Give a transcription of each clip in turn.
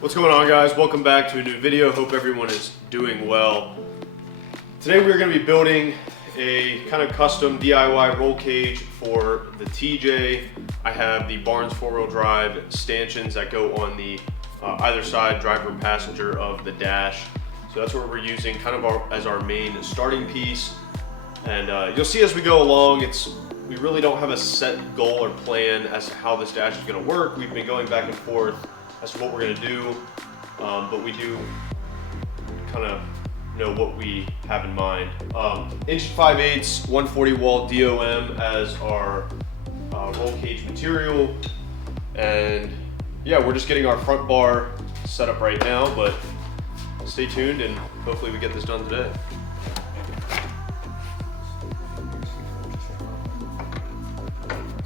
What's going on, guys? Welcome back to a new video. Hope everyone is doing well. Today we're going to be building a kind of custom DIY roll cage for the TJ. I have the Barnes 4-wheel drive stanchions that go on the either side, driver passenger of the dash. So that's what we're using kind of as our main starting piece. And you'll see as we go along, we really don't have a set goal or plan as to how this dash is going to work. We've been going back and forth as to what we're going to do, but we do kind of know what we have in mind. Inch 5/8 140 wall DOM as our roll cage material, and yeah, we're just getting our front bar set up right now, but stay tuned and hopefully we get this done today.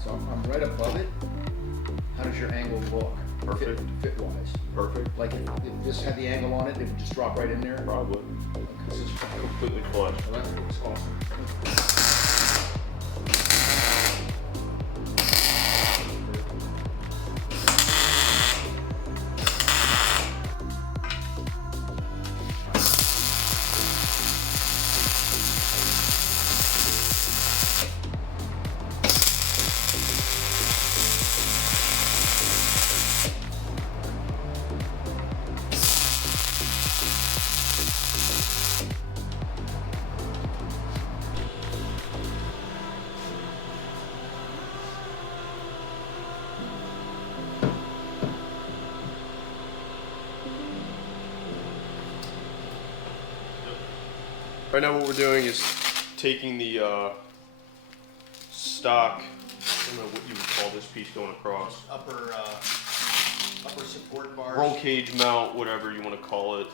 So I'm right above it. How does your angle look? Perfect. Fit wise. Perfect. Like if this had the angle on it, it would just drop right in there? Probably. This is Completely flush. well, that looks awesome. Right now what we're doing is taking the stock, I don't know what you would call this piece going across. Upper support bars. Roll cage mount, whatever you want to call it,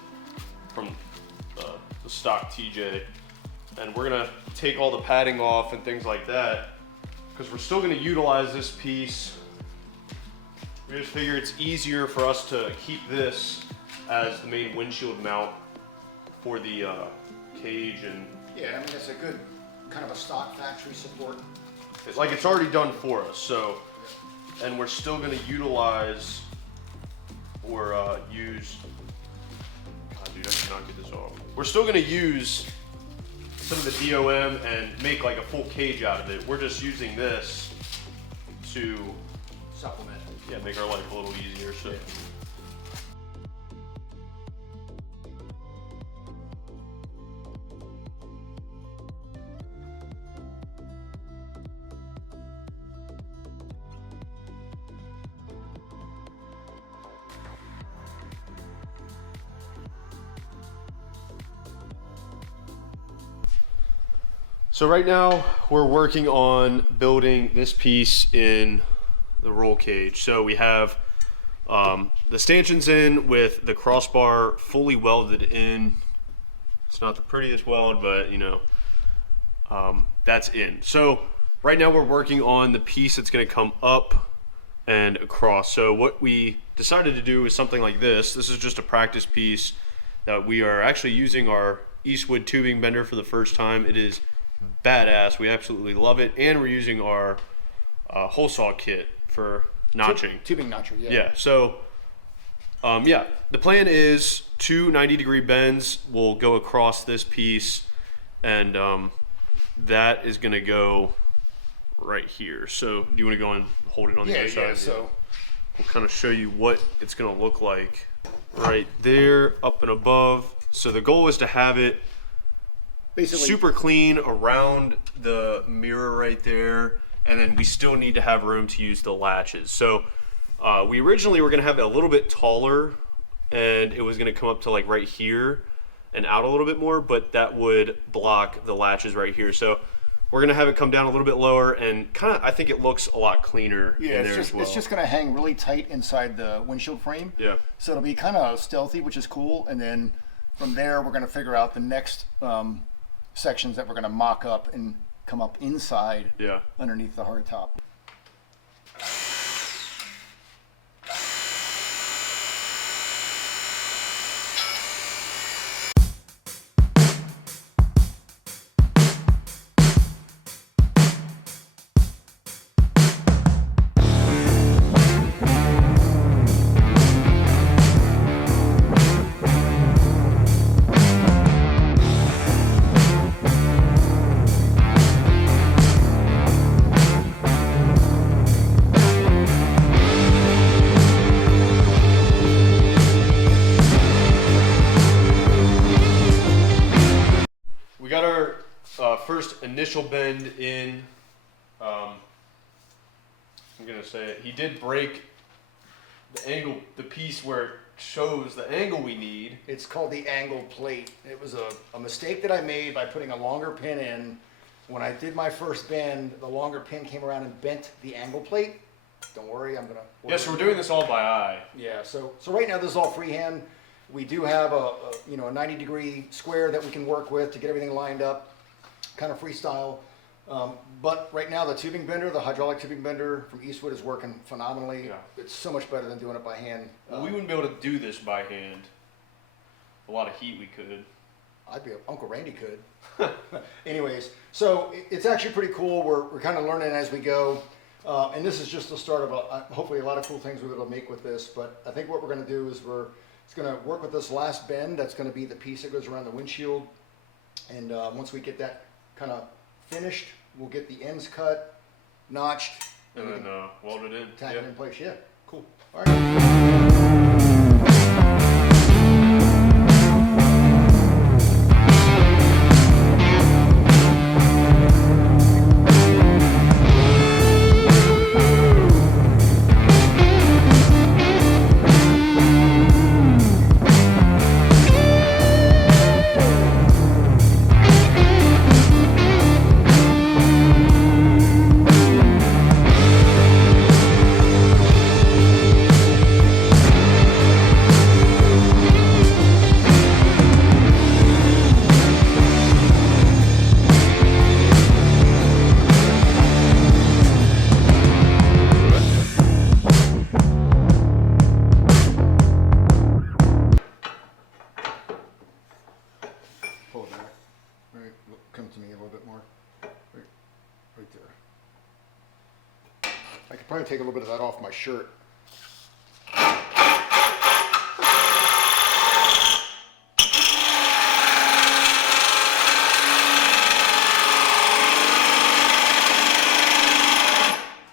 from the stock TJ. And we're going to take all the padding off and things like that, because we're still going to utilize this piece. We just figure it's easier for us to keep this as the main windshield mount for the cage, and Yeah, I mean it's a good kind of a stock factory support. it's already done for us. So, and we're still going to utilize or use. God, dude, I cannot get this off. We're still going to use some of the DOM and make like a full cage out of it. We're just using this to Supplement. make our life a little easier. So. Yeah. So right now we're working on building this piece in the roll cage. So we have the stanchions in with the crossbar fully welded in. It's not the prettiest weld, but you know, that's in. So right now we're working on the piece that's going to come up and across. So what we decided to do is something like this. This is just a practice piece that we are actually using our Eastwood tubing bender for the first time. It is badass. We absolutely love it, and we're using our hole saw kit for notching. Tubing notcher, yeah. Yeah. So, the plan is two 90-degree bends will go across this piece, and that is going to go right here. So, do you want to go and hold it on the other side? Yeah. So we'll kind of show you what it's going to look like right there, up and above. So the goal is to have it basically super clean around the mirror right there, and then we still need to have room to use the latches. So we originally were going to have it a little bit taller, and it was going to come up to like right here and out a little bit more, but that would block the latches right here. So we're going to have it come down a little bit lower, and kind of I think it looks a lot cleaner in there as well. It's just going to hang really tight inside the windshield frame. Yeah. So it'll be kind of stealthy, which is cool, and then from there we're going to figure out the next sections that we're going to mock up and come up inside underneath the hard top. first initial bend in. I'm gonna say it. He did break the angle, the piece where it shows the angle we need. It's called the angle plate. It was a mistake that I made by putting a longer pin in. When I did my first bend, the longer pin came around and bent the angle plate. Don't worry, I'm gonna. Yeah, so we're doing this all by eye. Yeah, so right now this is all freehand. We do have a 90-degree square that we can work with to get everything lined up, kind of freestyle. But right now the tubing bender, the hydraulic tubing bender from Eastwood is working phenomenally. Yeah. It's so much better than doing it by hand. Well, we wouldn't be able to do this by hand. A lot of heat we could. Uncle Randy could. Anyways, so it's actually pretty cool. We're kind of learning as we go. And this is just the start of hopefully a lot of cool things we're going to make with this. But I think what we're going to do is it's going to work with this last bend. That's going to be the piece that goes around the windshield. And once we get that kind of finished, we'll get the ends cut, notched, and then welded in. Tack it in place. Yeah, cool. All right. Pull it back. Right, come to me a little bit more. Right there. I could probably take a little bit of that off my shirt.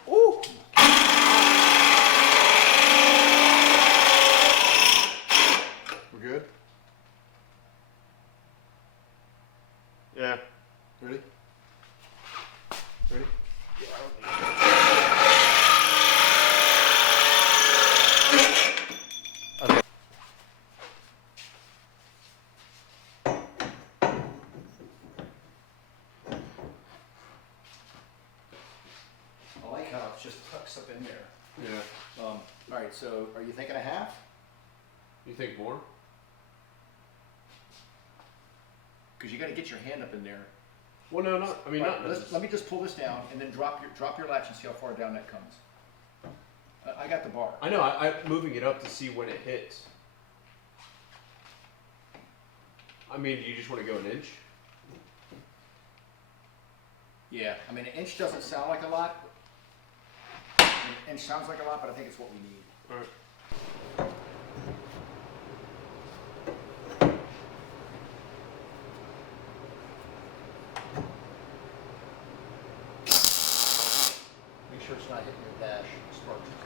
Ooh. We're good? Yeah. Ready? Ready? I like how it just tucks up in there. Yeah. All right, so are you thinking a half? You think more? Because you got to get your hand up in there. Well, no, not. I mean, Right, not. let me just pull this down and then drop your latch and see how far down that comes. I got the bar. I know. I'm moving it up to see when it hits. I mean, do you just want to go an inch? Yeah, I mean, an inch doesn't sound like a lot. An inch sounds like a lot, but I think it's what we need. All right. Make sure it's not hitting your dash. Sparks is there.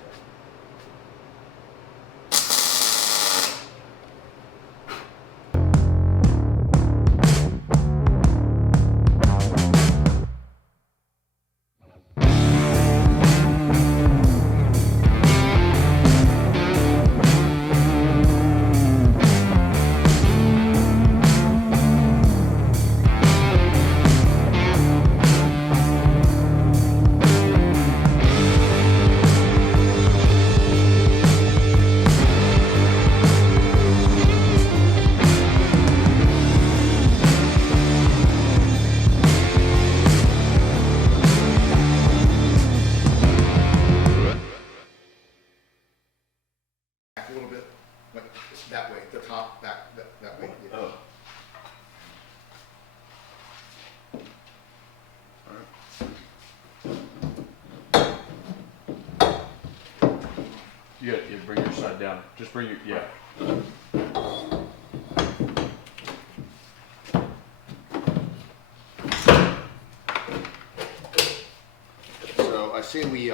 A little bit, like that way, the top, that way. Yeah. Oh. You bring your side down. Just bring your, yeah. So I say we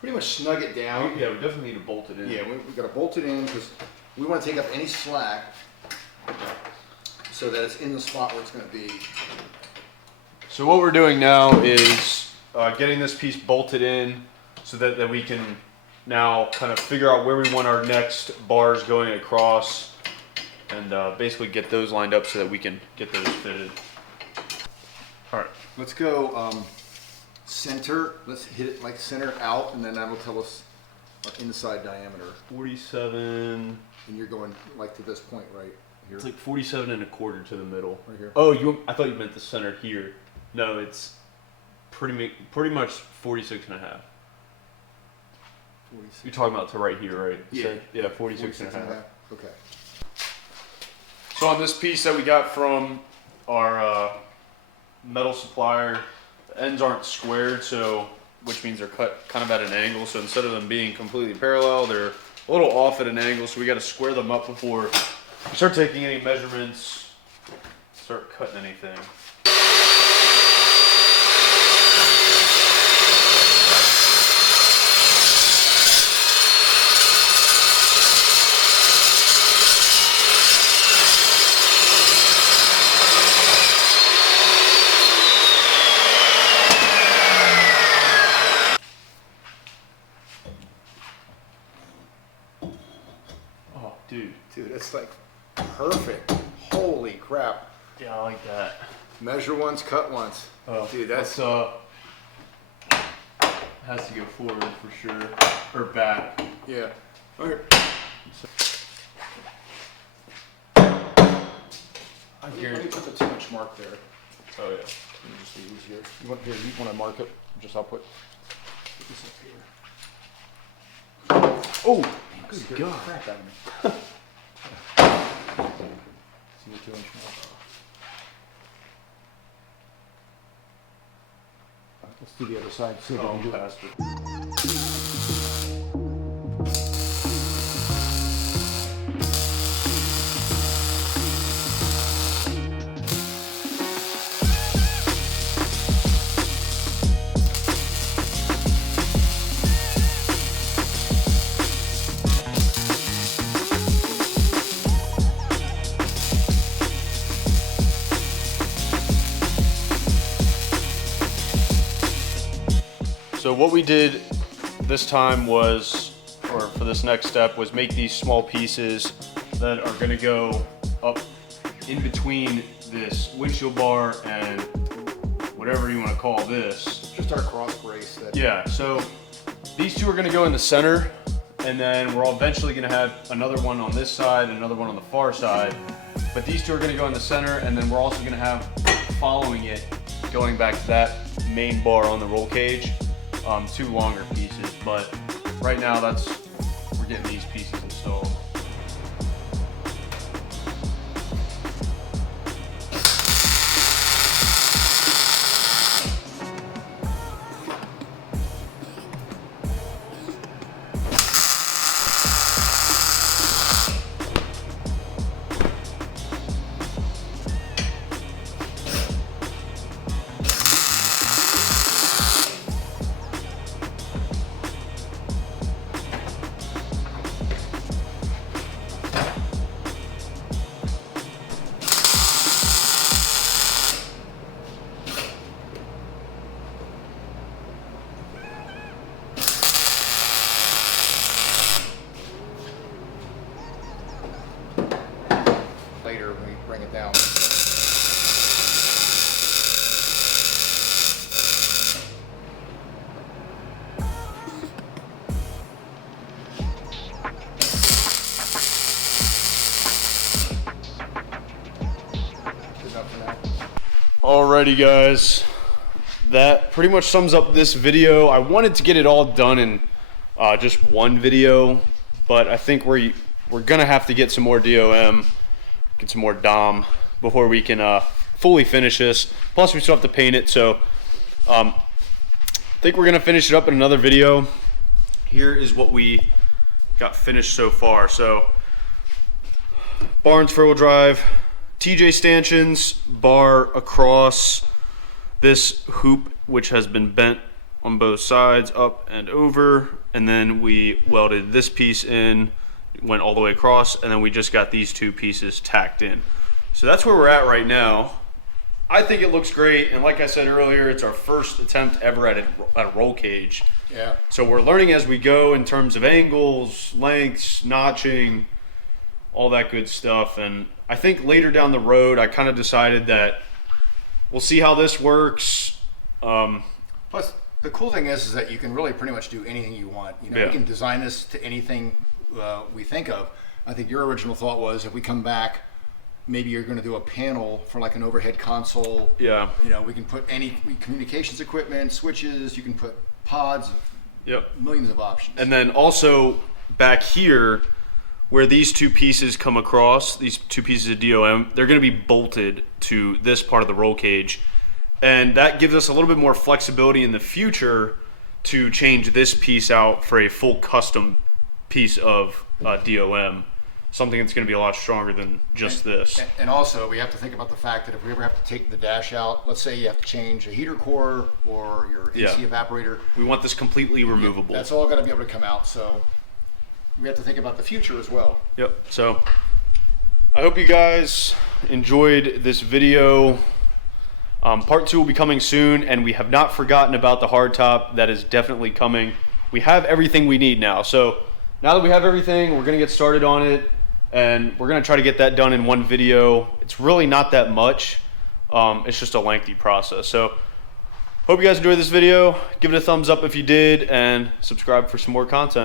pretty much snug it down. Yeah, we definitely need to bolt it in. Yeah, we got to bolt it in because we want to take up any slack so that it's in the spot where it's going to be. So what we're doing now is getting this piece bolted in so that we can now kind of figure out where we want our next bars going across, and basically get those lined up so that we can get those fitted. All right. Let's go center. Let's hit it like center out, and then that'll tell us our inside diameter. 47. And you're going like to this point right here. It's like 47 and a quarter to the middle. Right here. Oh, I thought you meant the center here. No, it's pretty much 46 and a half. 46. You're talking about to right here, right? Yeah. So, yeah, 46 and a half. Okay. So on this piece that we got from our metal supplier, the ends aren't squared, so which means they're cut kind of at an angle. So instead of them being completely parallel, they're a little off at an angle. So we got to square them up before we start taking any measurements, start cutting anything. Dude, it's like perfect. Holy crap. Yeah, I like that. Measure once, cut once. Oh, dude, that's has to go forward for sure, or back. yeah. All right. I Let me guarantee. put the 2-inch mark there. Oh yeah. It'll just be easier. You want to mark it? I'll put this up here. Oh, Good good God. crap out of me. See the 2-inch mark. Let's do the other side. See if we can do it. Past it. So what we did this time was, or for this next step, was make these small pieces that are going to go up in between this windshield bar and whatever you want to call this. Just our cross brace. That Yeah, so these two are going to go in the center, and then we're eventually going to have another one on this side and another one on the far side. But these two are going to go in the center, and then we're also going to have, following it, going back to that main bar on the roll cage, 2 longer pieces. But right now we're getting these pieces installed. later when we bring it down. Good enough for now. Alrighty guys, that pretty much sums up this video. I wanted to get it all done in just one video, but I think we're gonna have to get some more DOM, get some more DOM before we can fully finish this. Plus we still have to paint it, so I think we're gonna finish it up in another video. Here is what we got finished so far. So Barnes four-wheel drive, TJ stanchions, bar across this hoop, which has been bent on both sides, up and over, and then we welded this piece in, went all the way across, and then we just got these two pieces tacked in. So that's where we're at right now. I think it looks great, and like I said earlier, it's our first attempt ever at a roll cage. Yeah. So we're learning as we go in terms of angles, lengths, notching, all that good stuff. And I think later down the road, I kind of decided that we'll see how this works. Plus, the cool thing is that you can really pretty much do anything you want. You know, Yeah. we can design this to anything we think of. I think your original thought was if we come back, maybe you're going to do a panel for like an overhead console. Yeah. You know, we can put any communications equipment, switches. You can put pods. Yep. Millions of options. And then also back here, where these two pieces come across, these two pieces of DOM, they're going to be bolted to this part of the roll cage. And that gives us a little bit more flexibility in the future to change this piece out for a full custom piece of DOM. Something that's going to be a lot stronger than just this. And also, we have to think about the fact that if we ever have to take the dash out, let's say you have to change a heater core or your AC evaporator. We want this completely removable. That's all got to be able to come out. So we have to think about the future as well. Yep. So I hope you guys enjoyed this video. Part 2 will be coming soon, and we have not forgotten about the hardtop. That is definitely coming. We have everything we need now. So now that we have everything, we're going to get started on it, and we're going to try to get that done in one video. It's really not that much. It's just a lengthy process. So hope you guys enjoyed this video. Give it a thumbs up if you did, and subscribe for some more content.